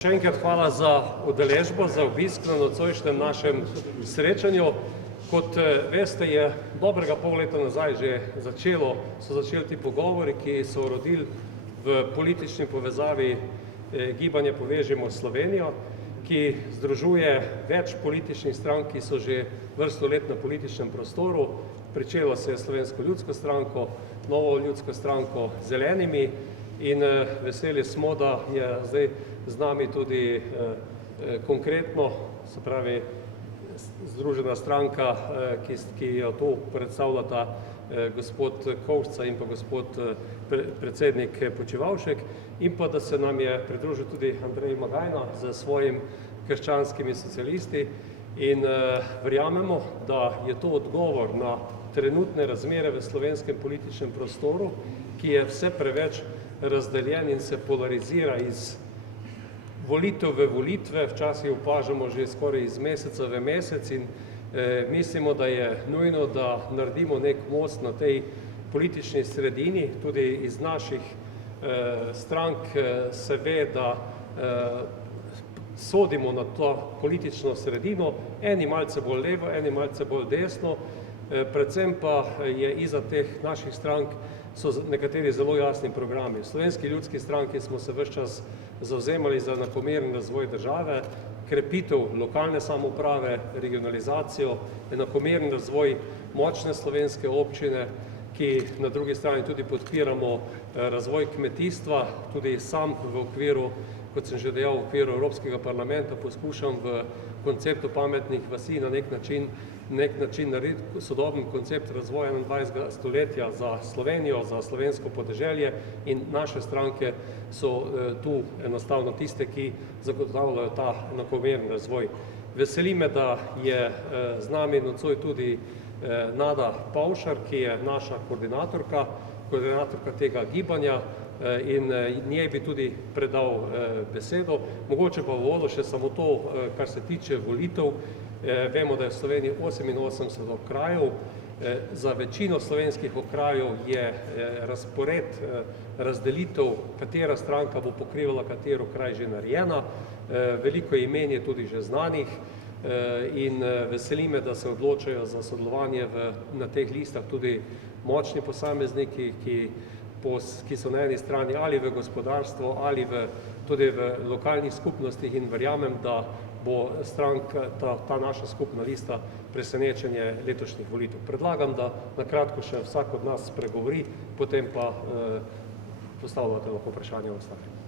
Še enkrat hvala za udeležbo, za obisk na nocojšnjem našem srečanju. Kot veste, je dobrega pol leta nazaj so začeli ti pogovori, ki so rodili v politični povezavi gibanje Povežimo Slovenijo, ki združuje več političnih strank, ki so že vrsto let na političnem prostoru. Pričelo se je Slovensko ljudsko stranko, Novo ljudsko stranko, Zelenimi in veseli smo, da je zdaj z nami tudi konkretno, se pravi, združena stranka, ki jo tu predstavljata gospod Kovšca in pa gospod predsednik Počivalšek, in pa da se nam je pridružil tudi Andrej Magajna z svojimi krščanskimi socialisti in verjamemo, da je to odgovor na trenutne razmere v slovenskem političnem prostoru, ki je vse preveč razdeljen in se polarizira iz volitev v volitve, včasih opažamo že skoraj iz meseca v mesec in mislimo, da je nujno, da naredimo nek most na tej politični sredini. Tudi iz naših strank se ve, da sodimo na to politično sredino, eni malce bolj levo, eni malce bolj desno, predvsem pa je iza teh naših strank so nekateri zelo jasni programi. V Slovenski ljudski stranki smo se ves čas zavzemali za enakomeren razvoj države, krepitev lokalne samouprave, regionalizacijo, enakomeren razvoj močne slovenske občine, ki na drugi strani tudi podpiramo razvoj kmetijstva, tudi sam v okviru, kot sem že dejal, v okviru Evropskega parlamenta poskušam v konceptu pametnih vasi na nek način narediti sodoben koncept razvoja 21. stoletja za Slovenijo, za slovensko podeželje in naše stranke so tu enostavno tiste, ki zagotavljajo ta enakomeren razvoj. Veseli me, da je z nami nocoj tudi Nada Pavšar, ki je naša koordinatorka tega gibanja in njej bi tudi predal besedo. Mogoče pa v uvodu še samo to, kar se tiče volitev. Vemo, da je v Sloveniji 88 okrajev. Za večino slovenskih okrajev je razpored, razdelitev, katera stranka bo pokrivala katero kraj že narejena. Veliko imen je tudi že znanih in veseli me, da se odločajo za sodelovanje na teh listah tudi močni posamezniki, ki so na eni strani ali v gospodarstvu ali tudi v lokalnih skupnostih in verjamem, da bo ta naša skupna lista presenečenje letošnjih volitev. Predlagam, da na kratko še vsak od nas spregovori, potem pa postavljate lahko vprašanje ostali.